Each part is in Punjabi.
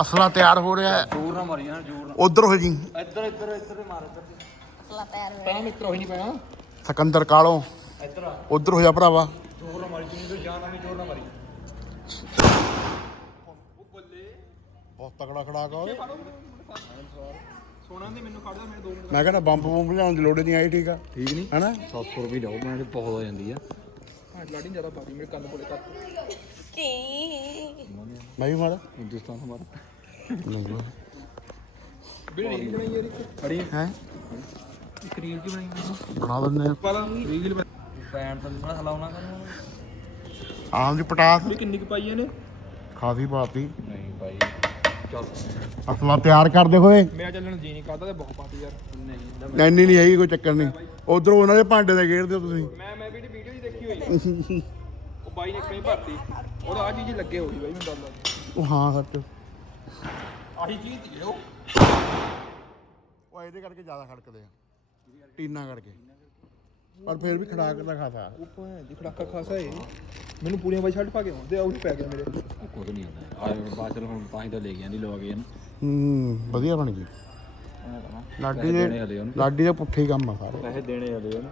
ਅਸਲਾ ਤਿਆਰ ਹੋ ਰਿਹਾ ਹੈ। ਜ਼ੋਰ ਨਾਲ ਮਾਰੀ ਜਾਣਾ ਜ਼ੋਰ ਉਧਰ ਹੋ ਜੀ। ਇੱਧਰ ਇੱਧਰ ਇੱਧਰ ਹੀ ਮਾਰ ਇੱਧਰ ਅਸਲਾ ਪੈਰ ਹੋਇਆ ਤਾਂ ਮਿੱਤਰ ਹੋਈ ਨਹੀਂ ਪਿਆ ਸਿਕੰਦਰ ਕਾਲੋਂ ਇੱਧਰ ਆ। ਉਧਰ ਹੋ ਜਾ ਭਰਾਵਾ। ਜ਼ੋਰ ਨਾਲ ਮਾਰੀ ਜਿੰਨੀ ਤੋਂ ਜਾਨ ਆਵੇਂ ਜ਼ੋਰ ਨਾਲ ਮਾਰੀ। ਉਹ ਬੱਲੇ। ਬਹੁਤ ਤਕੜਾ ਖੜਾ ਕਾ ਸੋਨਾ ਦੇ ਮੈਨੂੰ ਕੱਢ ਦੇ ਮੈਂ 2 ਮਿੰਟ ਮੈਂ ਕਹਿੰਦਾ ਬੰਬ ਬੰਬ ਲਿਆਉਣ ਦੀ ਲੋੜ ਹੀ ਨਹੀਂ ਆਈ ਠੀਕ ਆ? ਠੀਕ ਨਹੀਂ? ਹੈਨਾ? 700 ਰੁਪਏ ਲਓ ਮੈਂ ਬਹੁਤ ਹੋ ਜਾਂਦੀ ਆ। ਹਾਂ ਲਾੜੀ ਜ਼ਿਆਦਾ ਪਾਦੀ ਮੇਰੇ ਕੰਨ ਕੋਲੇ ਕੱਟ। ਮੈਂ ਵੀ ਮਾਰ ਹਿੰਦੁਸਤਾਨ ਹਮਾਰਾ ਹੈ ਰੀਲ ਬਣਾਈ ਯਾਰ ਇੱਕ। ਖੜੀ ਇੱਕ ਰੀਲ ਕੀ ਬਣਾਈ ਬਣਾ ਦਿੰਦੇ ਆ। ਪਾਲਾ ਰੀਲ ਪੈਣ ਤਾਂ ਥੋੜਾ ਹਲਾਉਣਾ ਕਰ ਆਮ ਦੀ ਪਟਾਸ। ਵੀ ਕਿੰਨੀ ਕੁ ਪਾਈ ਇਹਨੇ? ਖਾਸੀ ਪਾਤੀ। ਨਹੀਂ ਭਾਈ ਚੱਲ। ਅਸਲਾ ਤਿਆਰ ਕਰਦੇ ਹੋਏ। ਮੈਂ ਚੱਲਣ ਜੀ ਨਹੀਂ ਕਰਦਾ ਤੇ ਬਹੁਤ ਪਾਤੀ ਯਾਰ। ਨਹੀਂ ਇੰਨੀ ਨਹੀਂ। ਹੈਗੀ ਕੋਈ ਚੱਕਰ ਨਹੀਂ। ਉਧਰ ਉਹਨਾਂ ਦੇ ਭਾਂਡੇ ਦੇ ਗੇੜਦੇ ਹੋ ਤੁਸੀਂ। ਮੈਂ ਮੈਂ ਵੀ ਵੀਡੀਓ ਹੀ ਦੇਖੀ ਹੋਈ ਉਹ ਬਾਈ ਨੇ ਕਈ ਭਰਤੀ। ਉਹਦਾ ਆ ਚੀਜ਼ ਲੱਗੇ ਹੋਈ ਬਾਈ ਮੈਨੂੰ ਦੱਸ ਉਹ ਹਾਂ ਸੱਚ ਆਹੀ ਚੀਜ਼ ਤੀ ਉਹ। ਉਹ ਇਹਦੇ ਕਰਕੇ ਜ਼ਿਆਦਾ ਖੜਕਦੇ ਆ। ਟੀਨਾ ਕਰਕੇ। ਪਰ ਫਿਰ ਵੀ ਖੜਾਕ ਦਾ ਖਾਸਾ। ਉਹ ਭਾਂ ਦੀ ਖੜਾਕਾ ਖਾਸਾ ਏ। ਮੈਨੂੰ ਪੂਰੀਆਂ ਬਾਈ ਸ਼ਰਟ ਪਾ ਕੇ ਆਉਂਦੇ ਆਊਟ ਪੈ ਗਏ ਮੇਰੇ। ਕੁਝ ਨਹੀਂ ਆਉਂਦਾ ਆ ਬਾਅਦ ਚਲ ਹੁਣ ਤਾਂ ਹੀ ਤਾਂ ਲੈ ਗਿਆ ਨਹੀਂ ਲਵਾ ਗਏ ਨਾ ਹੂੰ ਵਧੀਆ ਬਣ ਗਈ। ਲਾਡੀ ਦੇ ਲਾਡੀ ਦਾ ਪੁੱਠੇ ਹੀ ਕੰਮ ਆ ਸਾਰੇ। ਪੈਸੇ ਦੇਣੇ ਵਾਲੇ ਉਹਨੂੰ।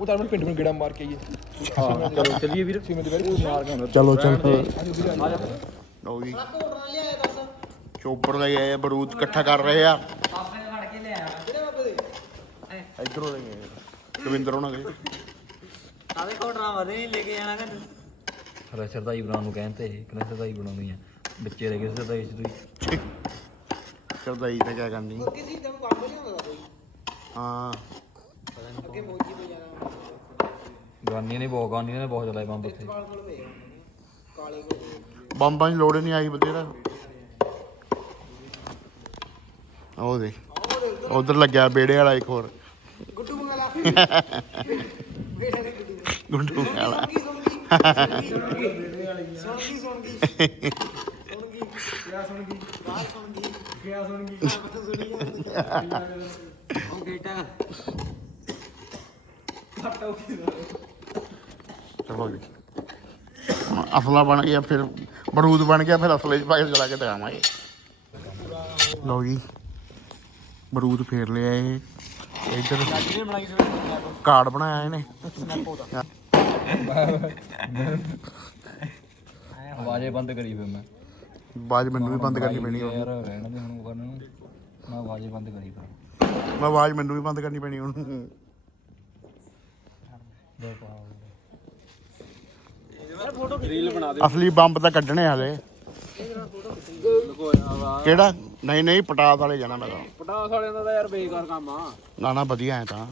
ਉਹ ਤਾਂ ਮੈਂ ਪਿੰਡ ਪਿੰਡ ਗੇੜਾ ਮਾਰ ਕੇ ਆਈਏ। ਹਾਂ ਚਲੋ ਚੱਲੀਏ ਵੀਰ। ਸਿਮੇ ਦੇ ਬਾਰੇ ਮਾਰ ਕੇ ਆਉਂਦਾ। ਚਲੋ ਚਲੋ। ਆ ਜਾ ਲਓ ਜੀ। ਚੋਪਰ ਲੈ ਆਏ ਆ, ਬਰੂਦ ਇਕੱਠਾ ਕਰ ਰਹੇ ਆ। ਇਧਰੋਂ ਲੈ ਗਏ ਰਵਿੰਦਰ ਹੋਣਾ ਗਏ ਆਵੇ ਕੋਟਰਾ ਵਧੇ ਨਹੀਂ ਲੈ ਕੇ ਜਾਣਾ ਕਿ ਅਰੇ ਸਰਦਾਈ ਬਣਾਉਣ ਨੂੰ ਕਹਿੰਦੇ ਇਹ ਕਿਹਨੇ ਸਰਦਾਈ ਬਣਾਉਣੀ ਆ? ਬੱਚੇ ਰਹਿ ਗਏ ਸਰਦਾਈ ਚ ਤੁਸੀਂ। ਚਲਦਾਈ ਤਾਂ ਕਿਆ ਕਰਨੀ। ਕਿਸੇ ਦਾ ਬੰਬ ਲਿਆਉਂਦਾ ਕੋਈ। ਹਾਂ। ਅੱਗੇ ਮੋਜੀ ਤੋਂ ਜਾਣਾ ਗਾਨੀ ਨੇ ਬਹੁਤ ਗਾਨੀ ਨੇ ਬਹੁਤ ਚਲਾਏ ਬੰਬ ਉੱਥੇ ਬੰਬਾਂ ਦੀ ਲੋੜ ਹੀ ਨਹੀਂ ਆਈ ਬਤੇਰਾ ਉਹ ਦੇ ਉਧਰ ਲੱਗਿਆ ਬੇੜੇ ਵਾਲਾ ਇੱਕ ਹੋਰ ਗੁੱਡੂ ਮੰਗਲਾ ਵੇੜਾ ਦੇ ਗੁੱਡੂ ਗੁੰਡੂ ਵਾਲਾ ਕੀ ਸੁਣ ਗਈ ਸੁਣ ਗਈ ਸੁਣ ਗਈ ਸੁਣ ਗਈ ਕਿਆ ਸੁਣ ਗਈ ਬਾਹਰ ਸੁਣ ਗਈ ਕਿਆ ਸੁਣ ਗਈ ਸੁਣੀ ਜਾਂਦੀ ਉਹ ਬੇਟਾ ਚਲੋ ਜੀ ਹੁਣ ਅਸਲਾ ਬਣ ਗਿਆ ਫਿਰ ਬਰੂਦ ਬਣ ਗਿਆ ਫਿਰ ਅਸਲੇ 'ਚ ਪਾ ਕੇ ਚਲਾ ਕੇ ਦਿਖਾਵਾਂਗੇ। ਲਓ ਜੀ ਬਰੂਦ ਫੇਰ ਲਿਆ ਇਹ। ਇੱਧਰ ਕਾਰਡ ਬਣਾਇਆ ਇਹਨੇ। ਆਵਾਜ਼ੇ ਬੰਦ ਕਰੀ ਫਿਰ ਮੈਂ। ਬਾਜ ਮੈਨੂੰ ਵੀ ਬੰਦ ਕਰਨੀ ਪੈਣੀ ਹੁਣ ਯਾਰ ਰਹਿਣ ਦੇ ਹੁਣ ਕਰਨ ਨੂੰ। ਮੈਂ ਆਵਾਜ਼ੇ ਬੰਦ ਕਰੀ ਫਿਰ। ਮੈਂ ਆਵਾਜ਼ ਮੈਨੂੰ ਵੀ ਬੰਦ ਕਰਨੀ ਪੈਣੀ ਹੁਣ। ਬਣਾ ਅਸਲੀ ਬੰਬ ਤਾਂ ਕੱਢਣੇ ਹਾਲੇ। ਕਿਹੜਾ? ਨਹੀਂ ਨਹੀਂ ਪਟਾਸ ਵਾਲੇ ਜਾਣਾ ਮੈਂ ਤਾਂ। ਪਟਾਸ ਵਾਲਿਆਂ ਦਾ ਤਾਂ ਯਾਰ ਬੇਕਾਰ ਕੰਮ ਆ। ਨਾ ਨਾ ਵਧੀਆ ਐ ਤਾਂ।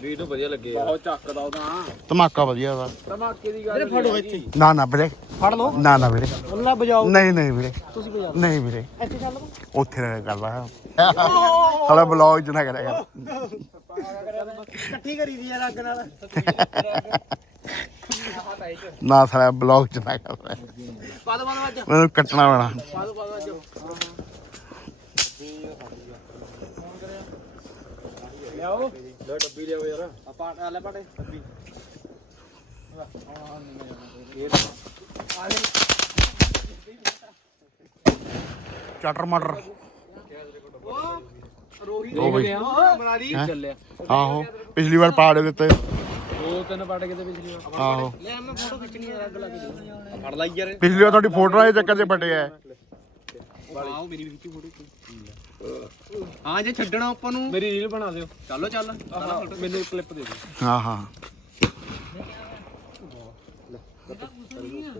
ਵੀਰ ਨੂੰ ਵਧੀਆ ਲੱਗੇ ਬਹੁਤ ਚੱਕਦਾ ਉਹ ਤਾਂ। ਧਮਾਕਾ ਵਧੀਆ ਵਾ। ਧਮਾਕੇ ਦੀ ਗੱਲ ਫੜੋ ਇੱਥੇ। ਨਾ ਨਾ ਵੀਰੇ। ਫੜ ਲਓ। ਨਾ ਨਾ ਵੀਰੇ। ਅੱਲਾ ਬਜਾਓ। ਨਹੀਂ ਨਹੀਂ ਵੀਰੇ। ਤੁਸੀਂ ਬਜਾਓ। ਨਹੀਂ ਵੀਰੇ। ਇੱਥੇ ਚੱਲ ਪੋ ਉੱਥੇ ਰਹਿ ਕਰ ਲਾ। ਹਲਾ ਬਲੌਗ ਚ ਨਾ ਕਰਿਆ ਕਰ। ਇਕੱਠੀ ਕਰੀ ਦੀ ਯਾਰ ਅੱਗ ਨਾਲ। ਨਾ ਸਾਲਾ ਬਲੌਗ ਚ ਨਾ ਕਰ। ਪਾ ਦੋ ਪਾ ਦੋ ਅੱਜ ਮੈਨੂੰ ਕੱਟਣਾ ਪੈਣਾ। ਪਾ ਦੋ ਪਾ ਦੋ ਅੱਜ ਲਿਆਓ ਲੈ ਡੱਬੀ ਲਿਆਓ ਯਾਰ ਆਪਾਂ ਆ ਲੈ ਪਾਟੇ ਡੱਬੀ ਚਟਰ ਮਟਰ ਰੋਹੀ ਦੀ ਹੈਂ? ਚੱਲਿਆ ਆਹੋ ਪਿਛਲੀ ਵਾਰ ਪਾੜੇ ਦਿੱਤੇ ਦੋ ਤਿੰਨ ਪਟ ਕੇ ਤੇ ਪਿਛਲੀ ਵਾਰ। ਆਹੋ। ਲੈ ਮੈਂ ਫੋਟੋ ਖਿੱਚਣੀ ਯਾਰ ਅੱਗ ਲੱਗ ਗਈ ਫੜ ਲਈ ਯਾਰ। ਪਿਛਲੀ ਵਾਰ ਤੁਹਾਡੀ ਫੋਟੋਆਂ ਦੇ ਚੱਕਰ 'ਚ ਵੱਡੇ ਆ। ਆਓ ਮੇਰੀ ਵੀ ਖਿੱਚੀ ਫੋਟੋ। ਹਾਂ ਜੇ ਛੱਡਣਾ ਆਪਾਂ ਨੂੰ। ਮੇਰੀ ਰੀਲ ਬਣਾ ਦਿਓ। ਚੱਲੋ ਚੱਲ। ਮੈਨੂੰ ਕਲਿੱਪ ਦੇ ਦਿਓ। ਹਾਂ ਹਾਂ।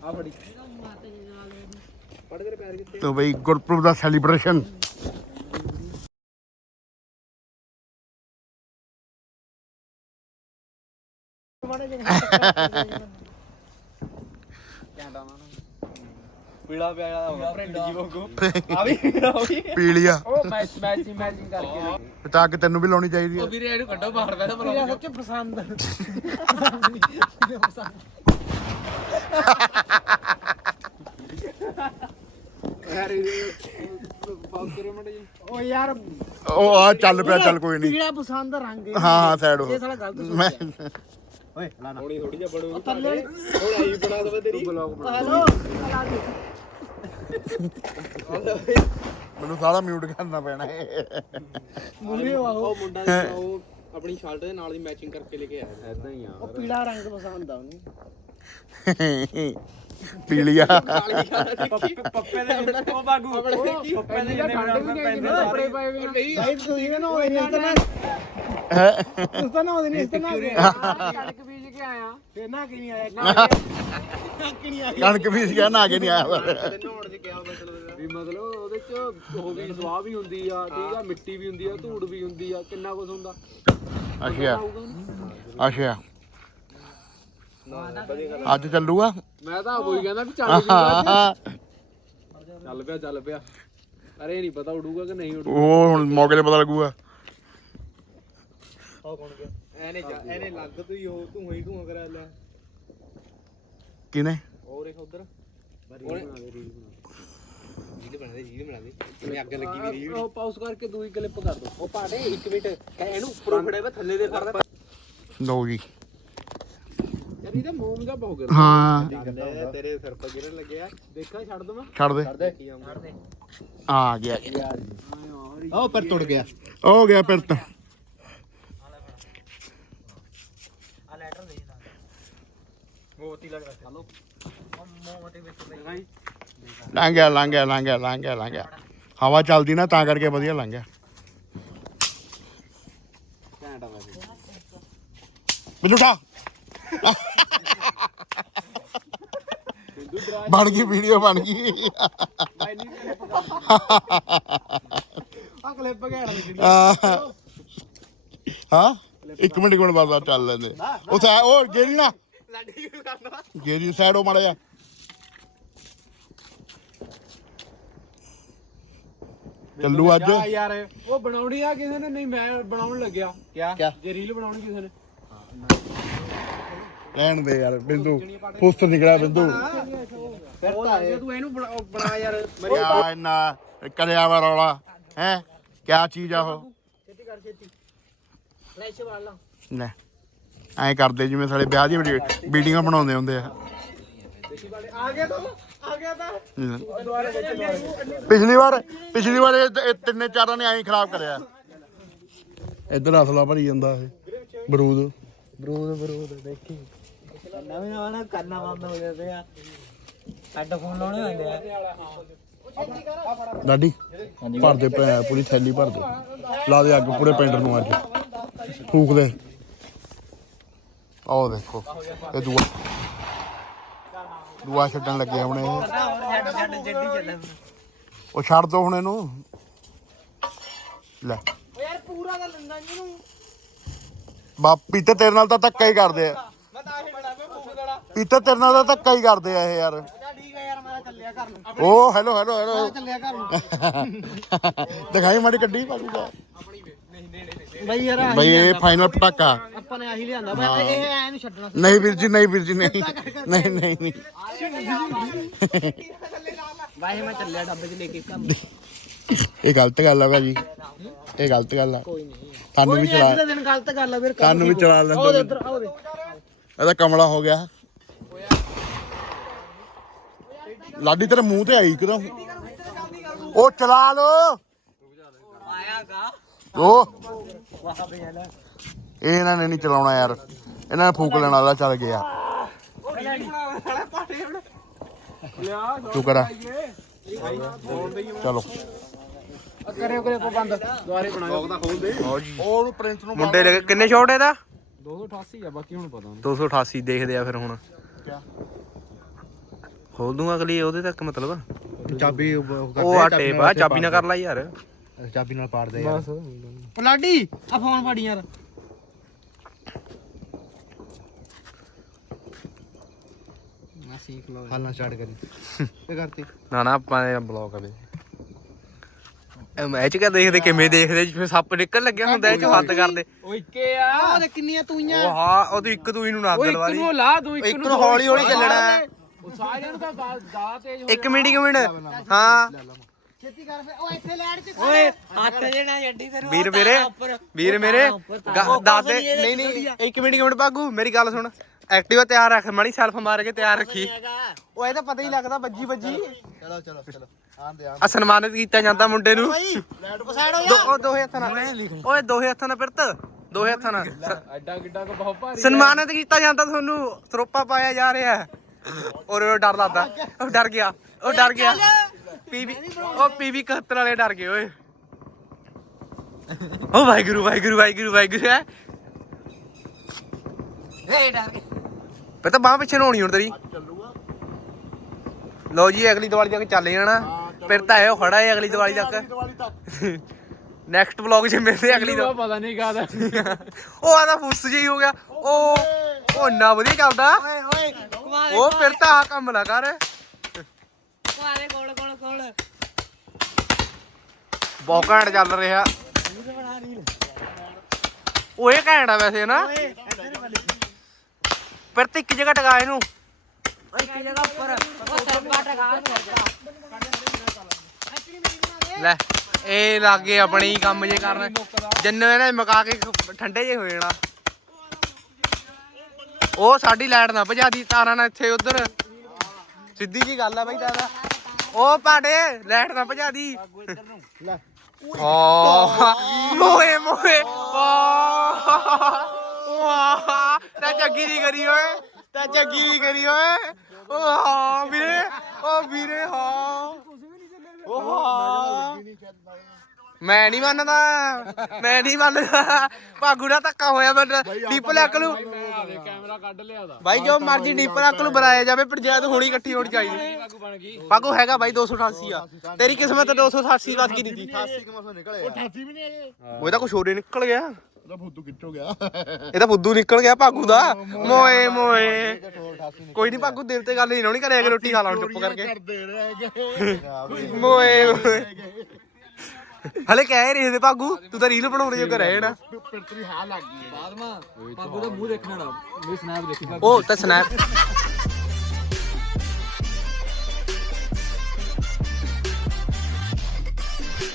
ਆ ਫੜੀ। ਤੋ ਬਈ ਗੁਰਪੁਰਬ ਦਾ ਸੈਲੀਬ੍ਰੇਸ਼ਨ ਪੀੜਾ ਪਿਆ ਹੋਗਾ ਪ੍ਰਿੰਡ ਜੀ ਵਾਂਗੂ ਆ ਵੀ ਆ ਵੀ ਪੀਲੀਆ। ਉਹ ਮੈਚ ਮੈਚਿੰਗ ਮੈਚਿੰਗ ਕਰਕੇ ਤਾਂ ਕਿ ਤੈਨੂੰ ਵੀ ਲਾਉਣੀ ਚਾਹੀਦੀ ਹੈ ਵੀਰੇ ਇਹਨੂੰ ਕੱਢੋ ਬਾਹਰ ਬੈਠਾ ਬਣਾ ਸੱਚ ਪਸੰਦ। ਯਾਰ ਬਾਤ ਕਰੋ ਮੜੇ ਜੀ। ਓ ਯਾਰ ਉਹ ਆ ਚੱਲ ਪਿਆ ਚੱਲ ਕੋਈ ਨਹੀਂ। ਪੀੜਾ ਪਸੰਦ ਰੰਗ ਹੈ। ਹਾਂ ਹਾਂ ਸਾਈਡ ਹੋ। ਇਹ ਸਾਲਾ ਗਲਤ ਮੈਂ ਓਏ ਲਾਣਾ ਥੋੜੀ ਥੋੜੀ ਜਿਹਾ ਬੜੋ ਥੱਲੇ। ਥੋੜਾ ਹੀ ਬਣਾ ਦਵੇ ਤੇਰੀ। ਬਲੌਗ ਹੈਲੋ ਲਾ ਦੇ। ਮੈਨੂੰ ਸਾਰਾ ਮਿਊਟ ਕਰਨਾ ਪੈਣਾ ਹੈ ਉਹ ਮੁੰਡਾ ਜਿਹੜਾ ਉਹ ਆਪਣੀ ਸ਼ਰਟ ਦੇ ਨਾਲ ਦੀ ਮੈਚਿੰਗ ਕਰਕੇ ਲੈ ਕੇ ਆਇਆ। ਐਦਾਂ ਹੀ ਆ। ਉਹ ਪੀਲਾ ਰੰਗ ਪਸੰਦ ਆ ਉਹਨੂੰ। ਪੀਲੀਆ। ਪੱਪੇ ਦੇ ਉਹ ਬਾਗੂ ਪੱਪੇ ਦੇ ਜਿੰਨੇ ਕੱਪੜੇ ਪਾਏ ਵੇ ਭਾਈ ਤੁਸੀਂ ਨਾ ਉਹ ਇਸ ਤਰ੍ਹਾਂ ਉਸ ਤਾਂ ਨਾ ਉਹਦੇ ਨਹੀਂ ਇਸ ਤਰ੍ਹਾਂ ਕਣਕ ਬੀਜ ਕੇ ਆਇਆ ਫੇਰ ਨਾ ਕਿ ਨਹੀਂ ਆਇਆ ਕਣਕ ਵੀ ਸੀਗਾ ਨਾ ਕੇ ਨਹੀਂ ਆਇਆ ਵਾ। ਨਹਾਉਣ ਚ ਕਿਹਾ ਮਤਲਬ ਵੀ ਮਤਲਬ ਉਹਦੇ ਚ ਉਹ ਵੀ ਸਵਾਹ ਵੀ ਹੁੰਦੀ ਆ ਠੀਕ ਆ ਮਿੱਟੀ ਵੀ ਹੁੰਦੀ ਆ ਧੂੜ ਵੀ ਹੁੰਦੀ ਆ ਕਿੰਨਾ ਕੁਝ ਹੁੰਦਾ। ਅੱਛਾ। ਅੱਛਾ। ਅੱਜ ਚੱਲੂਗਾ? ਮੈਂ ਤਾਂ ਕੋਈ ਕਹਿੰਦਾ ਵੀ ਚੱਲ ਚੱਲ ਪਿਆ ਚੱਲ ਪਿਆ। ਅਰੇ ਨਹੀਂ ਪਤਾ ਉਡੂਗਾ ਕਿ ਨਹੀਂ ਉਡੂ ਉਹ ਹੁਣ ਮੌਕੇ ਤੇ ਪਤਾ ਲੱਗੂਗਾ। ਐਨੇ ਐਨੇ ਲੱਗ ਤੂੰ ਹੀ ਉਹ ਤੂੰ ਹੀ ਤੂੰ ਕਰਾ ਲੈ। ਕਿਨੇ ਹੋਰ ਇੱਕ ਉਧਰ। ਰੀਲ ਬਣਾ ਦੇ। ਰੀਲ ਬਣਾ ਦੇ ਜਿਵੇਂ ਅੱਗ ਲੱਗੀ ਵੀ ਰੀਲ। ਉਹ ਪਾਉਸ ਕਰਕੇ ਦੂਈ ਕਲਿੱਪ ਕਰ ਦੋ। ਉਹ ਪਾੜੇ 1 ਮਿੰਟ। ਕਹਿ ਇਹਨੂੰ ਉੱਪਰੋਂ ਫੜੇ ਵੇ ਥੱਲੇ ਦੇ ਫੜਦਾ। ਲਓ ਜੀ। ਯਾਰ ਇਹਦਾ ਮੋਮ ਦਾ ਬਹੁਤ ਗਿਰ ਹਾਂ। ਤੇਰੇ ਸਿਰ ਪਰ ਗਿਰਨ ਲੱਗਿਆ। ਦੇਖਾਂ ਛੱਡ ਦਵਾਂ। ਛੱਡ ਦੇ। ਛੱਡ ਕੀ ਆਉਂਦਾ? ਆ ਗਿਆ। ਉਹ ਪਰ ਟੁੱਟ ਗਿਆ। ਹੋ ਗਿਆ ਫਿਰ ਤਾਂ। ਦਿਖਾਈ ਲੰਘ ਗਿਆ ਲੰਘ ਗਿਆ ਲੰਘ ਗਿਆ ਲੰਘ ਗਿਆ ਲੰਘ ਗਿਆ ਹਵਾ ਚੱਲਦੀ ਨਾ ਤਾਂ ਕਰਕੇ ਵਧੀਆ ਲੰਘ ਗਿਆ ਘੈਂਟ ਆ ਵੈਸੇ ਬਿੱਲੂ ਉਠਾ। ਬਣ ਗਈ ਵੀਡੀਓ ਬਣ ਗਈ। ਆ ਕਲਿੱਪ ਘੈਂਟ ਲੱਗਣੀ। ਹਾਂ। ਇੱਕ ਮਿੰਟ ਇੱਕ ਮਿੰਟ ਬਾਅਦ ਬਾਅਦ ਚੱਲ ਲੈਂਦੇ। ਉਹ ਸਾ ਉਹ ਗੇਰੀ ਨਾ। ਲਾਡੀ ਕੀ ਕਰਨਾ ਗੇਰੀ ਸਾਈਡ ਉਹ ਮਾੜਾ ਜਿਹਾ। ਚੱਲੂ ਅੱਜ। ਜਾ ਯਾਰ। ਉਹ ਬਣਾਉਣੀ ਆ ਕਿਸੇ ਨੇ ਨਹੀਂ ਮੈਂ ਬਣਾਉਣ ਲੱਗਿਆ। ਕਿਆ? ਜੇ ਰੀਲ ਬਣਾਉਣੀ ਕਿਸੇ ਨੇ। ਰਹਿਣ ਦੇ ਯਾਰ ਬਿੰਦੂ। ਫੁੱਸ ਨਿਕਲਿਆ ਬਿੰਦੂ। ਫਿਰ ਤਾਂ ਤੂੰ ਇਹਨੂੰ ਬਣਾ ਉਹ ਬਣਾ ਯਾਰ। ਕਿਆ ਇੰਨਾ ਕਰਿਆ ਵਾ ਰੌਲਾ ਹੈ? ਕਿਆ ਚੀਜ਼ ਆ ਉਹ? ਛੇਤੀ ਕਰ ਛੇਤੀ। ਫਲੈਸ਼ ਵਾਲ ਲਾ। ਲੈ। ਐਂ ਕਰਦੇ ਜਿਵੇਂ ਸਾਡੇ ਵਿਆਹ ਦੀ ਵੀਡੀਓ ਬਣਾਉਂਦੇ ਹੁੰਦੇ ਆ। ਆ ਗਿਆ ਤਾਂ ਆ ਗਿਆ ਤਾਂ ਪਿਛਲੀ ਵਾਰ ਪਿਛਲੀ ਵਾਰ ਇਹ ਇਹ ਤਿੰਨੇ ਚਾਰਾਂ ਨੇ ਐਂ ਖਰਾਬ ਕਰਿਆ। ਇੱਧਰ ਅਸਲਾ ਭਰੀ ਜਾਂਦਾ ਇਹ। ਬਰੂਦ। ਬਰੂਦ ਬਰੂਦ ਦੇਖੀ। ਨਵੇਂ ਨਵਾਂ ਨਾ ਕੰਨਾ ਬੰਦ ਹੋ ਜਾਂਦੇ ਆ। ਹੈੱਡਫੋਨ ਲਾਉਣੇ ਹੁੰਦੇ ਆ। ਲਾਡੀ ਭਰ ਦੇ ਪੈ ਪੂਰੀ ਥੈਲੀ ਭਰ ਦੇ। ਲਾ ਦੇ ਅੱਗ ਪੂਰੇ ਪਿੰਡ ਨੂੰ ਅੱਜ। ਫੂਕ ਦੇ। ਆਹ ਦੇਖੋ ਇਹ ਦੂਆ। ਦੂਆ ਛੱਡਣ ਲੱਗੇ ਹੁਣ ਇਹ। ਉਹ ਛੱਡ ਦੋ ਹੁਣ ਇਹਨੂੰ। ਲੈ। ਯਾਰ ਪੂਰਾ ਤਾਂ ਲੰਦਾ ਜੀ ਨੂੰ ਬਾਪੀ ਤੇ ਤੇਰੇ ਨਾਲ ਤਾਂ ਧੱਕਾ ਹੀ ਕਰਦੇ ਆ। ਮੈਂ ਤਾਂ ਬੜਾ ਪੀਤੇ ਤੇਰੇ ਨਾਲ ਤਾਂ ਧੱਕਾ ਹੀ ਕਰਦੇ ਆ ਇਹ ਯਾਰ। ਠੀਕ ਆ ਯਾਰ ਮੈਂ ਚੱਲਿਆ ਘਰ। ਨੂੰ ਓ ਹੈਲੋ ਹੈਲੋ ਹੈਲੋ ਚੱਲਿਆ ਘਰ ਨੂੰ ਦਿਖਾਈ ਮਾੜੀ ਗੱਡੀ। ਭਾਜੀ ਦਾ ਬਈ ਯਾਰ ਬਈ ਇਹ ਫਾਈਨਲ ਪਟਾਕਾ। ਆਪਾਂ ਨੇ ਆਹੀ ਲਿਆਂਦਾ ਬਈ ਇਹ ਐ ਨਹੀਂ ਛੱਡਣਾ ਨਹੀਂ ਵੀਰ ਜੀ ਨਹੀਂ ਵੀਰ ਜੀ ਨਹੀਂ। ਨਹੀਂ ਨਹੀਂ ਨਹੀਂ। ਵਾਹੇ ਮੈਂ ਚੱਲਿਆ ਡੱਬੇ 'ਚ ਲੈ ਕੇ ਨੂੰ ਇਹ ਗਲਤ ਗੱਲ ਆ ਭਾਜੀ। ਇਹ ਗਲਤ ਗੱਲ ਆ। ਕੋਈ ਨਹੀਂ। ਤੁਹਾਨੂੰ ਵੀ ਚਲਾ ਅੱਜ ਦਾ ਦਿਨ ਗਲਤ ਗੱਲ ਆ ਫਿਰ ਤੁਹਾਨੂੰ ਵੀ ਚਲਾ ਲੈਂਦੇ ਉਹਦੇ ਉੱਧਰ ਆਓ ਦੇ ਇਹਦਾ ਕਮਲਾ ਹੋ ਗਿਆ। ਲਾਡੀ ਤੇਰੇ ਮੂੰਹ ਤੇ ਆਈ ਇੱਕਦਮ ਉਹ ਚਲਾ ਲੋ ਆਇਆਗਾ। ਉਹ ਵਾਹ ਬਈ ਯਾਰ ਇਹ ਇਹਨਾਂ ਨੇ ਨਹੀਂ ਚਲਾਉਣਾ ਯਾਰ। ਇਹਨਾਂ ਨੇ ਫੂਕ ਲੈਣ ਵਾਲਾ ਚੱਲ ਗਿਆ। ਸ਼ੁਕਰ ਆ। ਚਲੋ। ਕਰਿਓ ਕਰਿਓ ਕੋ ਬੰਦ ਦੁਆਰੇ ਬਣਾਓ ਤਾਂ ਖੋਲ ਦੇ ਉਹਨੂੰ ਪ੍ਰਿੰਸ ਨੂੰ ਮੁੰਡੇ ਲੈ ਕਿੰਨੇ ਸ਼ਾਟ ਇਹਦਾ 288 ਆ ਬਾਕੀ ਹੁਣ ਪਤਾ ਨਹੀਂ 288 ਦੇਖਦੇ ਆ ਫਿਰ ਹੁਣ। ਖੋਲ ਦੂੰਗਾ ਅਗਲੀ ਉਹਦੇ ਤੱਕ ਮਤਲਬ। ਚਾਬੀ ਉਹ ਆ ਟੇਪ ਆ ਚਾਬੀ ਨਾ ਕਰ ਲੈ ਯਾਰ। ਚਾਬੀ ਨਾਲ ਪਾੜ ਦੇ ਬਸ। ਲਾਡੀ ਆ ਫੋਨ ਫੜੀ ਯਾਰ। ਮੈਂ ਸੀਖ ਲਓ ਸਟਾਰਟ ਕਰੀ। ਤੇ। ਕਰਤੀ ਨਾ ਨਾ ਆਪਾਂ ਨੇ ਬਲੌਕ ਕਰੇ। ਇਹ ਮੈਚ ਕਾ ਦੇਖਦੇ ਕਿਵੇਂ ਦੇਖਦੇ? ਜਿਵੇਂ ਸੱਪ ਨਿਕਲ ਲੱਗਿਆ ਹੁੰਦਾ ਇਹ ਚ ਹੱਥ ਕਰਦੇ। ਉਹ ਇੱਕੇ ਆ। ਆ ਕਿੰਨੀਆਂ ਤੂਈਆਂ। ਉਹ ਹਾਂ ਉਹ ਤੂੰ ਇੱਕ ਦੂਈ ਨੂੰ ਨਾ ਅੱਗ ਇੱਕ ਨੂੰ ਲਾ ਦੂੰ ਇੱਕ ਇੱਕ ਨੂੰ ਹੌਲੀ ਹੌਲੀ ਚੱਲਣਾ। ਉਹ ਸਾਰਿਆਂ ਨੂੰ ਤਾਂ ਦਾ ਤੇਜ਼ ਇੱਕ ਮਿੰਟ ਇੱਕ ਮਿੰਟ। ਹਾਂ। ਛੇਤੀ ਕਰ ਫਿਰ। ਉਹ ਇੱਥੇ ਲੈਣ 'ਚ ਓਏ ਹੱਥ ਜਿਹੜਾ ਜੱਡੀ ਤੇ ਵੀਰ ਮੇਰੇ ਵੀਰ ਮੇਰੇ ਗਾ- ਦਾਦੇ ਨਹੀਂ ਨਹੀਂ ਇੱਕ ਮਿੰਟ ਇੱਕ ਮਿੰਟ ਬਾਗੂ ਮੇਰੀ ਗੱਲ ਸੁਣ। ਐਕਟਿਵਾ ਤਿਆਰ ਰੱਖ ਮਣੀ ਸੈਲਫ ਮਾਰ ਕੇ ਤਿਆਰ ਰੱਖੀ। ਉਹ ਇਹ ਤਾਂ ਪਤਾ ਹੀ ਲੱਗਦਾ ਵੱਜੀ ਵੱਜੀ। ਚਲੋ ਚਲੋ ਚਲੋ ਆਂਦੇ ਆ ਆ ਸਨਮਾਨਿਤ ਕੀਤਾ ਜਾਂਦਾ ਮੁੰਡੇ ਨੂੰ। ਲੈਟ ਹੋ ਦੋਹੇ ਹੱਥਾਂ ਨਾਲ। ਓਏ ਦੋਹੇ ਹੱਥਾਂ ਨਾਲ ਫਿਰਤ ਦੋਹੇ ਹੱਥਾਂ ਨਾਲ। ਸ- ਐਡਾ ਕਿੱਡਾ ਕੋ ਬਹੁਤ ਭਾਰੀ ਸਨਮਾਨਿਤ ਕੀਤਾ ਜਾਂਦਾ ਤੁਹਾਨੂੰ। ਸਰੋਪਾ ਪਾਇਆ ਜਾ ਰਿਹਾ। ਔਰ ਉਹ ਡਰ ਲੱਗਦਾ। ਉਹ ਡਰ ਗਿਆ। ਉਹ ਡਰ ਗਿਆ। ਪੀਵੀ ਉਹ ਪੀਵੀ 71 ਵਾਲੇ ਡਰ ਗਏ ਓਏ। ਓ ਵਾਹਿਗੁਰੂ ਵਾਹਿਗੁਰੂ ਵਾਹਿਗੁਰੂ ਵਾਹਿਗੁਰੂ ਹੈ। ਏ ਡਰ ਗਏ। ਫਿਰ ਤਾਂ ਬਾਹ ਪਿੱਛੇ ਨੂੰ ਹੋਣੀ ਹੁਣ ਤੇਰੀ ਲਓ ਜੀ ਅਗਲੀ ਦੀਵਾਲੀ ਤੱਕ ਚੱਲ ਜਾਣਾ। ਫਿਰ ਤਾਂ ਇਹ ਖੜਾ ਹੈ ਅਗਲੀ ਦੀਵਾਲੀ ਤੱਕ। ਨੈਕਸਟ ਵਲੌਗ 'ਚ ਮਿਲਦੇ ਅਗਲੀ ਦੀਵਾਲੀ ਪਤਾ ਨਹੀਂ ਕਾਹਦਾ। ਉਹ ਆਦਾ ਫੁੱਸ ਜਿਹੀ ਹੋ ਗਿਆ। ਉਹ ਉਹ ਇੰਨਾ ਵਧੀਆ ਚੱਲਦਾ। ਓਏ ਓਏ। ਉਹ ਫਿਰ ਤਾਂ ਆ ਕੰਮ ਲਾ ਕਰ। ਕੁਮਾਰੇ ਕੋਲ। ਬਹੁਤ ਘੈਂਟ ਚੱਲ ਰਿਹਾ। ਉਹ ਇਹ ਘੈਂਟ ਆ ਵੈਸੇ ਨਾ। ਫਿਰ ਤੇ ਇੱਕ ਜਗ੍ਹਾ ਟਕਾ ਇਹਨੂੰ। ਇੱਕ ਜਗ੍ਹਾ ਉੱਪਰ। ਉਹ ਸਰਪਾ ਟਕਾ ਲੈ ਇਹ ਲਾਗੇ ਆਪਣੀ ਕੰਮ ਜੇ ਕਰਨ। ਜਿੰਨੇ ਇਹਨੇ ਮਕਾ ਕੇ ਠੰਡੇ ਜੇ ਹੋ ਜਾਣਾ। ਉਹ ਸਾਡੀ ਲਾਈਟ ਨਾ ਭਜਾ ਦੀ ਤਾਰਾਂ ਨਾਲ ਇੱਥੇ ਉਧਰ। ਸਿੱਧੀ ਜੀ ਗੱਲ ਆ ਬਈ ਦਾਦਾ ਉਹ ਪਾੜੇ ਲਾਈਟ ਨਾ ਭਜਾ ਦੀ। ਲੈ ਓ ਮੋਏ ਮੋਏ। ਵਾਹ ਤਾਂ ਚੱਗੀ ਨਹੀਂ ਕਰੀ ਓਏ ਤਾਂ ਚੱਗੀ ਨਹੀਂ ਕਰੀ ਓਏ। ਓ ਹਾਂ ਵੀਰੇ ਓ ਵੀਰੇ ਹਾਂ। ਓ ਹਾਂ। ਮੈਂ ਨਹੀਂ ਮੰਨਦਾ। ਮੈਂ ਨਹੀਂ ਮੰਨਦਾ। ਭਾਗੂ ਦਾ ਧੱਕਾ ਹੋਇਆ ਮੈਂ ਡੀਪ ਲੱਕ ਨੂੰ ਕੈਮਰਾ ਕੱਢ ਲਿਆ ਦਾ ਬਾਈ ਜੋ ਮਰਜ਼ੀ ਡੀਪ ਲੱਕ ਨੂੰ ਬੁਲਾਇਆ ਜਾਵੇ ਪੰਚਾਇਤ ਹੋਣੀ ਇਕੱਠੀ ਹੋਣੀ ਚਾਹੀਦੀ। ਕਾਗੂ ਬਣ ਗਈ। ਭਾਗੂ ਹੈਗਾ ਬਾਈ 288 ਆ। ਤੇਰੀ ਕਿਸਮਤ 288 ਵੱਜ ਗਈ ਨਹੀਂ ਸੀ 88 ਕਮਸੋਂ ਨਿਕਲੇ 88 ਵੀ ਨਹੀਂ ਆਏ ਉਹ ਤਾਂ ਕੁਛ ਹੋਰ ਹੀ ਨਿਕਲ ਗਿਆ। ਉਹਦਾ ਫੁੱਦੂ ਕਿੱਥੋਂ ਗਿਆ? ਇਹ ਤਾਂ ਫੁੱਦੂ ਨਿਕਲ ਗਿਆ ਭਾਗੂ ਦਾ। ਮੋਏ ਮੋਏ 88 ਕੋਈ ਨਹੀਂ ਭਾਗੂ ਦਿਲ ਤੇ ਗੱਲ ਨਹੀਂ ਲਾਉਣੀ ਘਰੇ ਆ ਕੇ ਰੋਟੀ ਖਾ ਲਾਉਣ ਚੁੱਪ ਕਰਕੇ। ਮੋਏ ਹਲੇ ਕਹਿ ਰਹੇ ਸੀ ਭਾਗੂ ਤੂੰ ਤਾਂ ਰੀਲ ਬਣਾਉਣੇ ਜੋ ਕਰੇ ਨਾ ਪਿਰਤਰੀ ਹਾਂ ਲੱਗ ਗਈ ਬਾਦਮਾ ਪਾਗੂ ਦਾ ਮੂੰਹ ਦੇਖਣਾ ਨਾ ਮੇਰੇ ਸਨੈਪ ਦੇਖੀ ਉਹ ਤਾਂ ਸਨੈਪ